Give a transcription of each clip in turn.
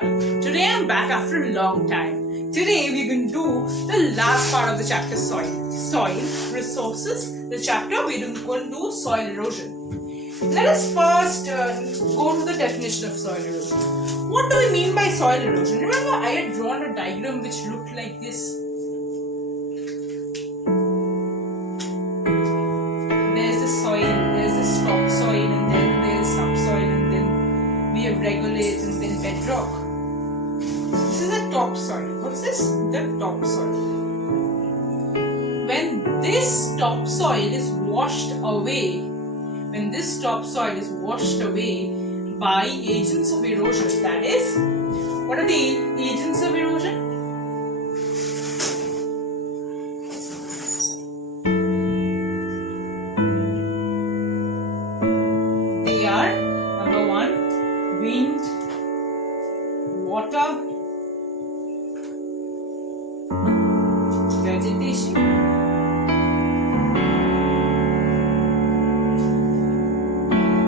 Chapter. Today I'm back after a long time. Today we're going to do the last part of the chapter, soil. Soil, resources. The chapter we're going to do soil erosion. Let us first go to the definition of soil erosion. What do we mean by soil erosion? Remember I had drawn a diagram which looked like this. There's the soil, there's this topsoil, and then there's subsoil, and then we have regolith and then bedrock. This is the topsoil. What's this? The topsoil. When this topsoil is washed away, by agents of erosion, that is, what are the agents of erosion? They are, number one, wind, water, vegetation,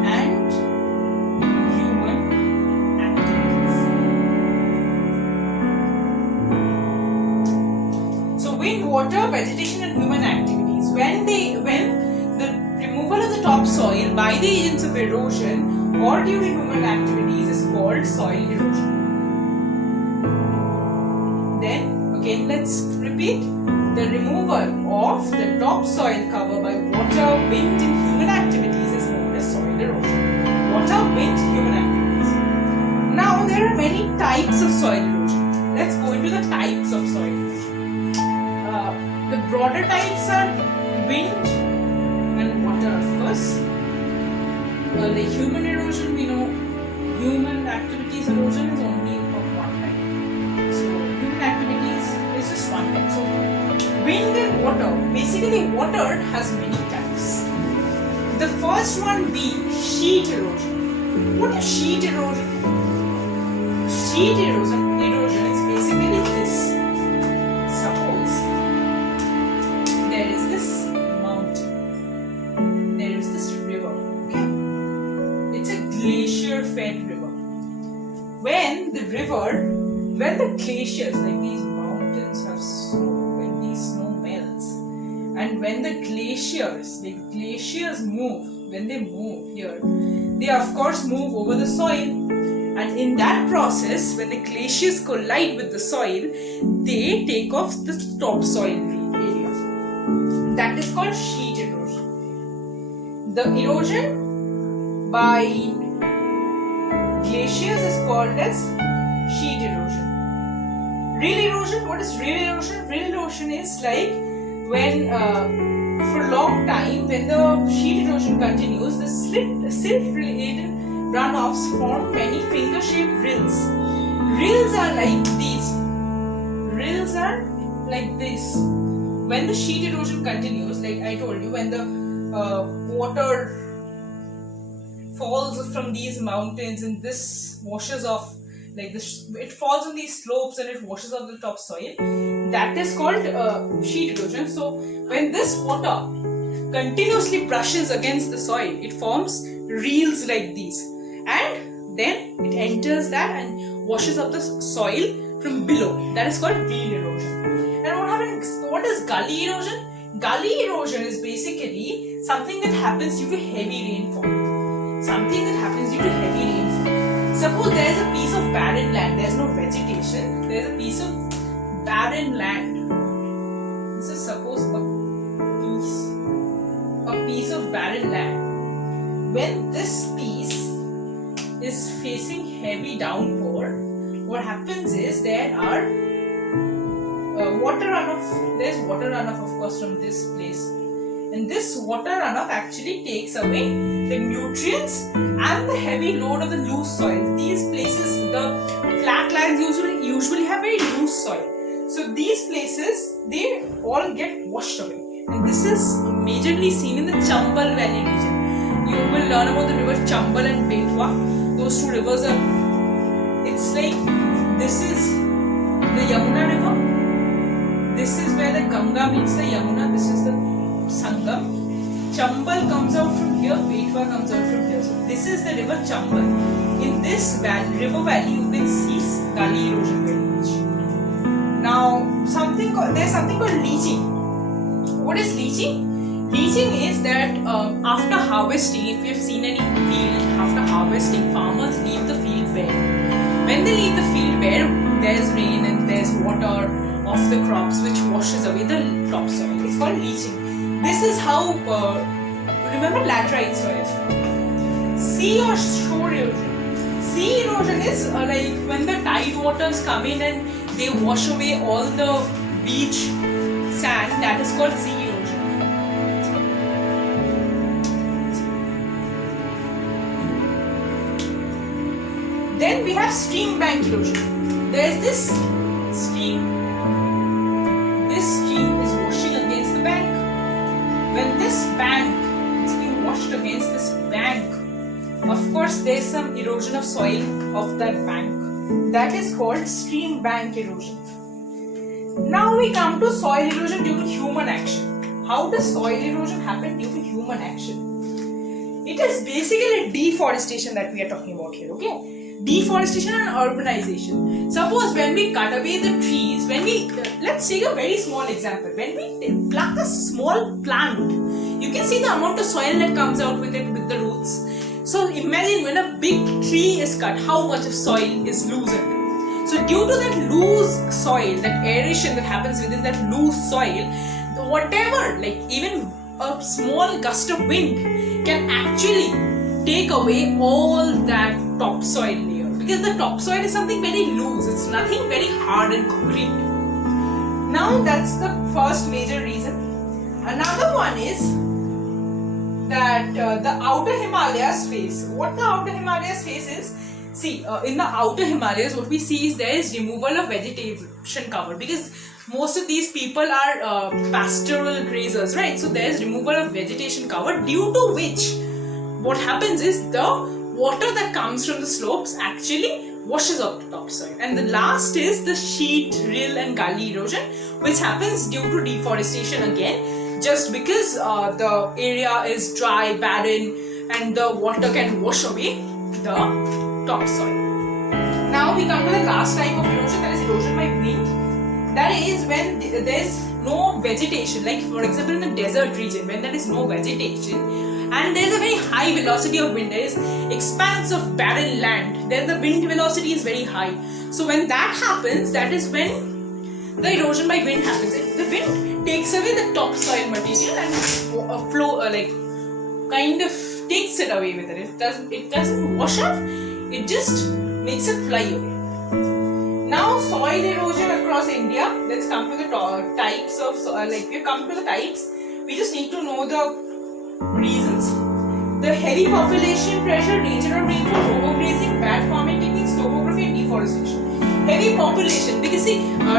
and human activities. So wind, water, vegetation and human activities. When the removal of the topsoil by the agents of erosion or due to human activities is called soil erosion. Then again let's repeat. The removal of the topsoil cover by water, wind and human activities is known as soil erosion. Water, wind, human activities. Now there are many types of soil erosion. Let's go into the types of soil erosion. The broader types are wind and water, of course. The human erosion, we know human activities erosion is only of one type. So human activities is just one type. So wind and water. Basically, water has many types. The first one being sheet erosion. What is sheet erosion? Sheet erosion is basically this. Suppose there is this mountain. There is this river. Okay, it's a glacier-fed river. When the glaciers, like these mountains have snow, when the snow melts, and when the glaciers move, when they move here, they of course move over the soil, and in that process, when the glaciers collide with the soil, they take off the topsoil area. That is called sheet erosion. The erosion by glaciers is called as sheet erosion. Real erosion, what is real erosion? Real erosion is like when for a long time, when the sheet erosion continues, the silt-related runoffs form many finger-shaped rills. Rills are like these. Rills are like this. When the sheet erosion continues, like I told you, when the water falls from these mountains and this washes off, like this, it falls on these slopes and it washes off the topsoil. That is called sheet erosion. So when this water continuously brushes against the soil, it forms reels like these, and then it enters that and washes up the soil from below. That is called reel erosion. And what happens? What is gully erosion? Gully erosion is basically something that happens due to heavy rainfall. Suppose there is a piece of barren land, there is no vegetation, there is a piece of barren land. This is suppose a piece of barren land. When this piece is facing heavy downpour, what happens is there are water runoff of course from this place. And this water runoff actually takes away the nutrients and the heavy load of the loose soil. These places, the flat lands usually have very loose soil. So these places, they all get washed away. And this is majorly seen in the Chambal Valley region. You will learn about the river Chambal and Betwa. Those two rivers are, it's like, this is the Yamuna river. This is where the Ganga meets the Yamuna. This is the Sangam. Chambal comes out from here, Betwa comes out from here. So this is the river Chambal. In this river valley, you can see gully erosion very much. Now, there's something called leaching. What is leaching? Leaching is that after harvesting, if you've seen any field, after harvesting, farmers leave the field bare. When they leave the field bare, there's rain and there's water of the crops which washes away the topsoil. It's called leaching. This is how, remember laterite soil? Sea or shore erosion. Sea erosion is like when the tide waters come in and they wash away all the beach sand. That is called sea erosion. Then we have stream bank erosion. There is this stream. This stream is washing against the bank. When this bank is being washed against this bank, of course there is some erosion of soil of that bank. That is called stream bank erosion. Now we come to soil erosion due to human action. How does soil erosion happen due to human action? It is basically deforestation that we are talking about here, okay? Deforestation and urbanization. Suppose when we cut away the trees, let's take a very small example. When we pluck a small plant, you can see the amount of soil that comes out with it, with the roots. So imagine when a big tree is cut, how much of soil is loosened. So due to that loose soil, that aeration that happens within that loose soil, whatever, like even a small gust of wind can actually take away all that topsoil layer, because the topsoil is something very loose, it's nothing very hard and concrete. Now that's the first major reason. Another one is that the outer Himalayas face. What the outer Himalayas face is, see, in the outer Himalayas what we see is there is removal of vegetation cover, because most of these people are pastoral grazers, right? So there is removal of vegetation cover, due to which what happens is the water that comes from the slopes actually washes out the topsoil. And the last is the sheet, rill and gully erosion, which happens due to deforestation again, just because the area is dry, barren, and the water can wash away the topsoil. Now we come to the last type of erosion, that is erosion by wind. That is when there is no vegetation, like for example in the desert region, when there is no vegetation and there is a very high velocity of wind, there is expanse of barren land, then the wind velocity is very high. So when that happens, that is when the erosion by wind happens. The wind takes away the topsoil material and kind of takes it away with it. It doesn't wash off, it just makes it fly away. Now soil erosion across India. Let's come to the types of we come to the types. We just need to know the reasons. The heavy population pressure, nature of rainfall, overgrazing, bad farming techniques, topography and deforestation. Heavy population, because see,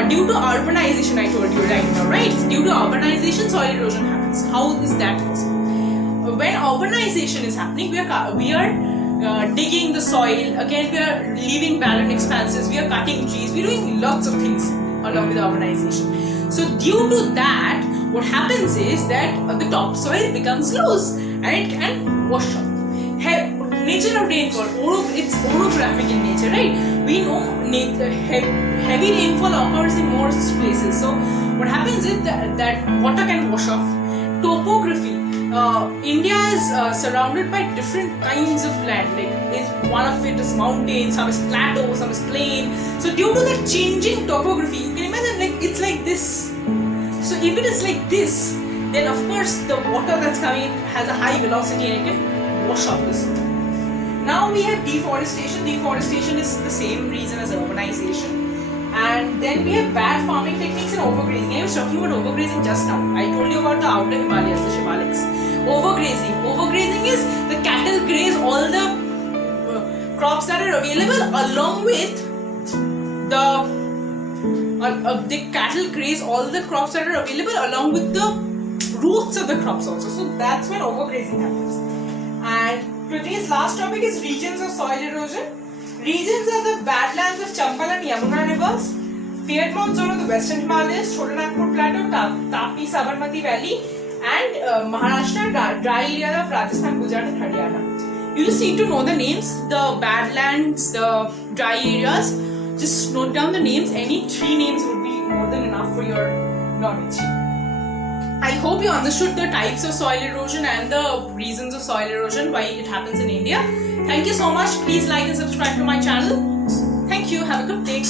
due to urbanization, I told you right now, right? Due to urbanization, soil erosion happens. How is that possible? When urbanization is happening, we are digging the soil, again we are leaving barren expanses, we are cutting trees, we are doing lots of things along with urbanization. So due to that, what happens is that the topsoil becomes loose and it can wash off. Nature of rainfall, it's orographic in nature, right? We know heavy rainfall occurs in most places. So what happens is that water can wash off. Topography. India is surrounded by different kinds of land. Like one of it is mountain, some is plateau, some is plain. So due to that changing topography, you can imagine it's like this. So if it is like this, then of course the water that's coming has a high velocity and it can wash off this. Now we have deforestation. Deforestation is the same reason as urbanization. And then we have bad farming techniques and overgrazing. I was talking about overgrazing just now. I told you about the outer Himalayas, the Shivaliks. Overgrazing. Overgrazing is the cattle graze all the crops that are available along with the cattle graze all the crops that are available along with the roots of the crops also. So that's when overgrazing happens. And today's last topic is regions of soil erosion. Regions are the badlands of Champal and Yamuna rivers, Piedmont zone of the Western Himalayas, Chotanagpur Plateau, Tapi Sabarmati Valley, and Maharashtra dry area of Rajasthan, Gujarat and Haryana. You just need to know the names, the badlands, the dry areas. Just note down the names. Any 3 names would be more than enough for your knowledge. I hope you understood the types of soil erosion and the reasons of soil erosion, why it happens in India. Thank you so much. Please like and subscribe to my channel. Thank you. Have a good day.